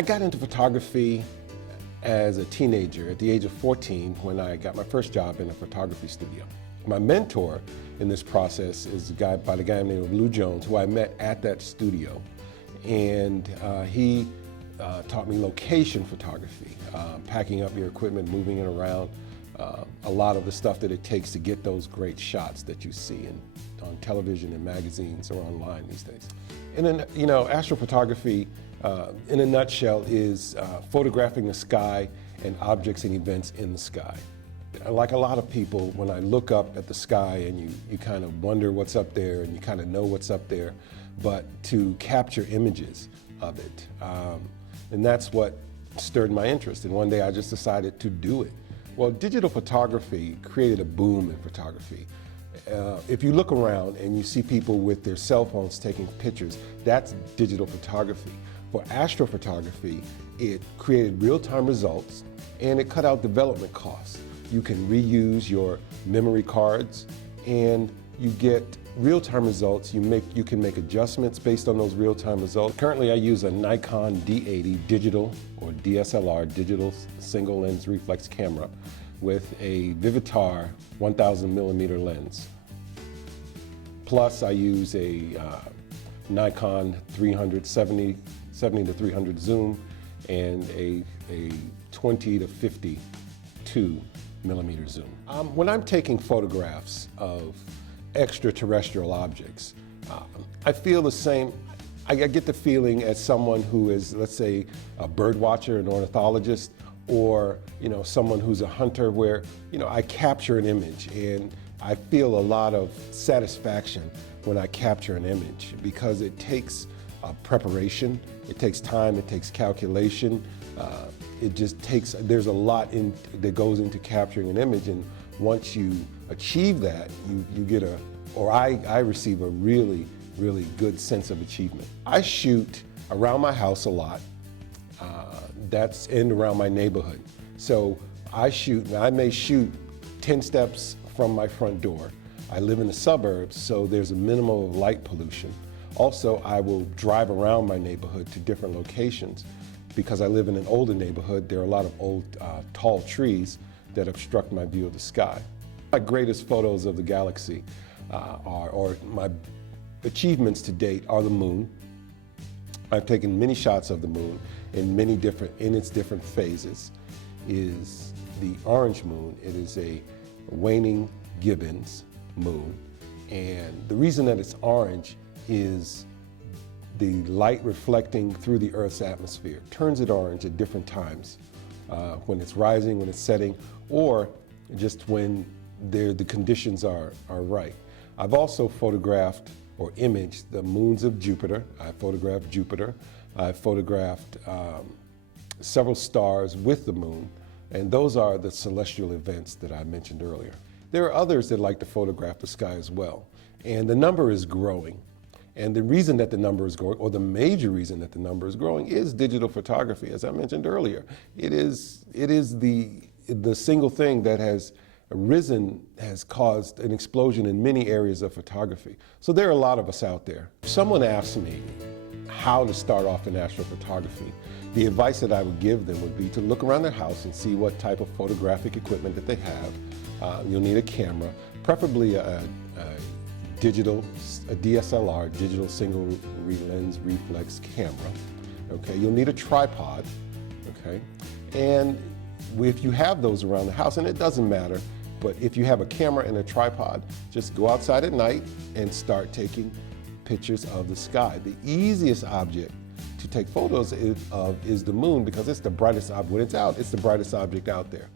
I got into photography as a teenager at the age of 14 when I got my first job in a photography studio. My mentor in this process is a guy by the guy named Lou Jones, who I met at that studio. And he taught me location photography, packing up your equipment, moving it around, a lot of the stuff that it takes to get those great shots that you see on television and magazines or online these days. And then, astrophotography, in a nutshell, is photographing the sky and objects and events in the sky. Like a lot of people, when I look up at the sky and you kind of wonder what's up there and you kind of know what's up there, but to capture images of it. And that's what stirred my interest. And one day I just decided to do it. Well, digital photography created a boom in photography. If you look around and you see people with their cell phones taking pictures, that's digital photography. For astrophotography, it created real-time results and it cut out development costs. You can reuse your memory cards and you get real-time results. You can make adjustments based on those real-time results. Currently I use a Nikon D80 digital or DSLR, digital single lens reflex camera with a Vivitar 1000 millimeter lens. Plus I use a Nikon 70 to 300 zoom and a 20 to 52 millimeter zoom. When I'm taking photographs of extraterrestrial objects, I feel the same. I get the feeling as someone who is, let's say, a bird watcher, an ornithologist, or someone who's a hunter, where I capture an image and I feel a lot of satisfaction when I capture an image, because it takes preparation, it takes time, it takes calculation. There's a lot that goes into capturing an image, and once you achieve that, you get I receive a really, really good sense of achievement. I shoot around my house a lot, and around my neighborhood. So I may shoot 10 steps from my front door. I live in the suburbs, so there's a minimum of light pollution. Also, I will drive around my neighborhood to different locations. Because I live in an older neighborhood, there are a lot of old, tall trees that obstruct my view of the sky. My greatest photos of the galaxy or my achievements to date are the moon. I've taken many shots of the moon in its different phases. Is the orange moon. It is a waning gibbons moon. And the reason that it's orange is the light reflecting through the Earth's atmosphere turns it orange at different times, when it's rising, when it's setting, or just when the conditions are right. I've also photographed or imaged the moons of Jupiter. I photographed Jupiter. I photographed several stars with the moon, and those are the celestial events that I mentioned earlier. There are others that like to photograph the sky as well, and the number is growing. And the reason that the number is growing, or the major reason that the number is growing, is digital photography. As I mentioned earlier, it is the single thing that has caused an explosion in many areas of photography. So there are a lot of us out there. If someone asked me how to start off in astrophotography, the advice that I would give them would be to look around their house and see what type of photographic equipment that they have. You'll need a camera, preferably a DSLR, digital single lens reflex camera. Okay, you'll need a tripod. Okay, and if you have those around the house, and it doesn't matter, but if you have a camera and a tripod, just go outside at night and start taking pictures of the sky. The easiest object to take photos of is the moon, because it's the brightest object. When it's out, it's the brightest object out there.